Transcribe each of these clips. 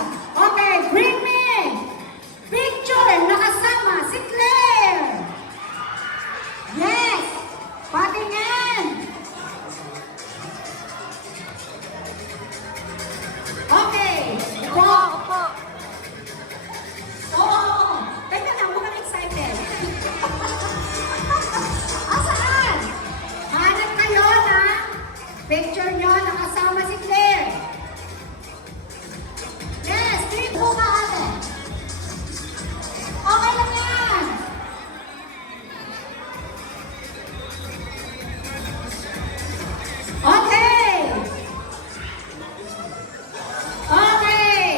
siya. Okay, bring me picture nakasama si Claire. Yes, patingin. Okay, Opo, opo. oo. Teka lang, huwag kang excited. Asaan? Hanap kayo na picture nyo nakasama si Claire. Yes, click mo ka ate. Okay lang yan. Okay. Okay.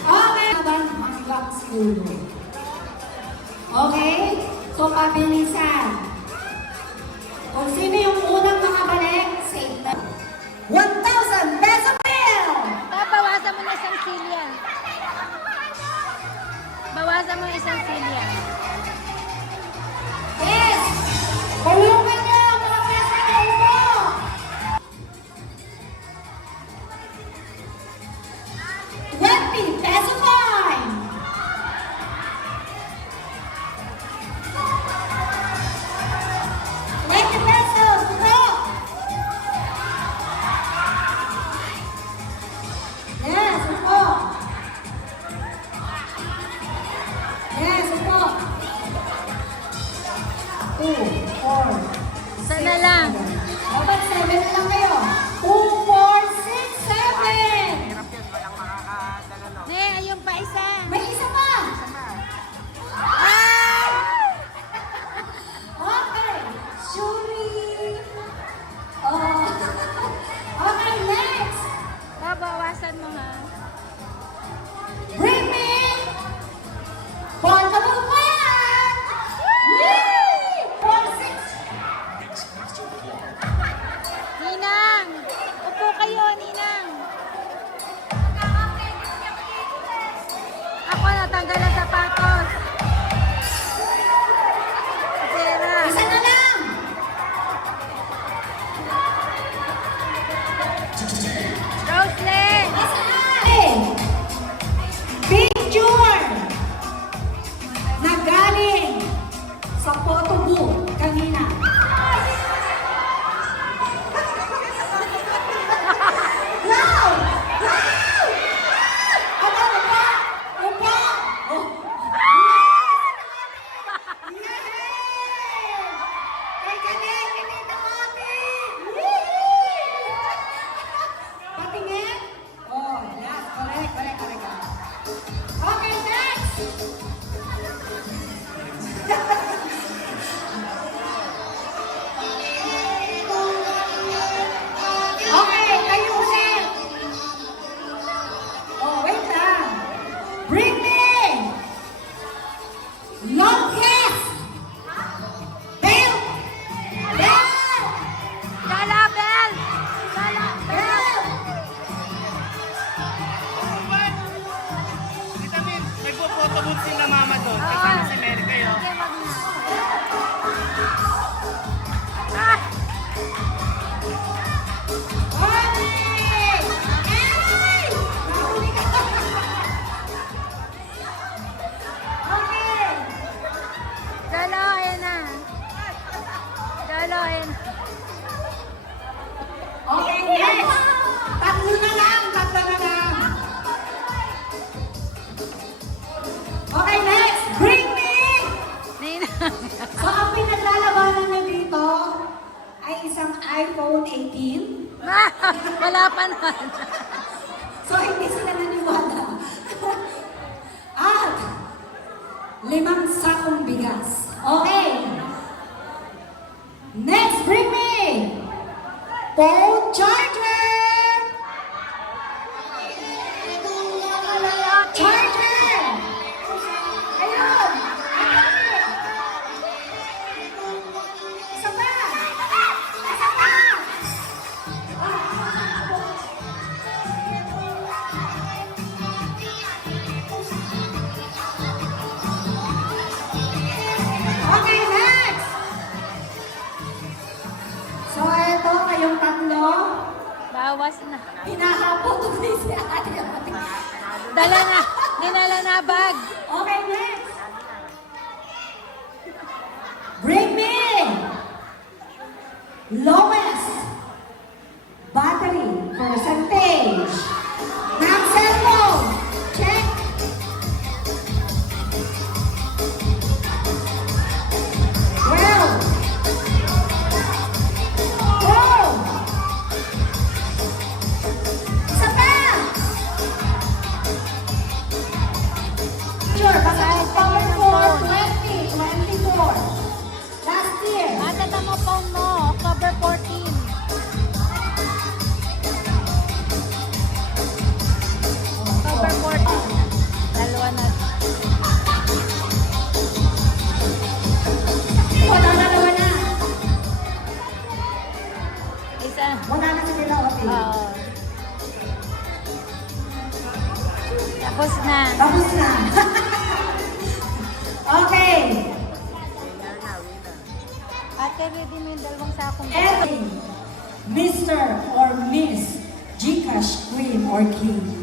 Okay. Habang hanggang siguro. Okay? So, pabilisan. Kung sino yung unang makabalik, save na. 1,000 peso bill! Bawasan mo na isang silyan. Bawasan mo isang silyan. Yes! Tulungan niyo ang mga peso mo! ₱20 coin! ₱20 bro! Yes, upo! Yes, upo! 2, 4, Sana lang. dapat 7 na lang kayo. 2, 4, 6, 7! Ne, ayun pa isa. May isa pa! Ah! Okay. Shuri! Oh. Okay, next! Bawasan mo ha. Bring me! Portable fan! Yay! 4, 6! Ninang! Upo kayo, Ninang. Ako natanggal ang sapatos. Pera. Isa na lang! Roslyn! Isa na! Picture! Na galing sa photo booth kanina. Wow! Wow! Aba, upa! Upa! Oh. Yes! Kay galing! Kinita kami! Patingin? Oh, yes. Correct, correct, correct. Okay, next! Okay, kayo ulit. Oh, wait lang. Bring me longest bell. Bell. Gala, Bel! Gala, Bel! Bell. Vitamin, nagpo-photo booth si na mama doon. Kasama si Mary kayo. Sige, wag na. Ah! Okay. Hey! Nahuli ka. Okay. Gala, ayan na. Gala, ayan. Okay, next. Tatlo na lang, tatlo na lang. Okay, next. Bring me. Ninang. So, ang pinaglalabanan na dito ay isang iPhone 18. Wala pa na. So, hindi sila naniwala. At 5 sakong bigas. Okay. Next, bring me phone charger. Charger. Ayun. Isa pa. Isa pa. Bawas na. Hinahabol ko din si Ate. Dala na. Dinala na bag. Okay, next. Bring me lowest battery percentage ng cellphone. Check. Well. Oh. Isa pa. Sure, baka power for 2024. Last year. Atata mo phone mo. October 14. October 14. Dalawa na. Wala na naman na. Isa. Wala na sa nila, okay. Oo. Tapos na. Tapos na. Okay. Ate, ready mo yung dalawang sakong. Mr. or Miss Gcash Queen or King.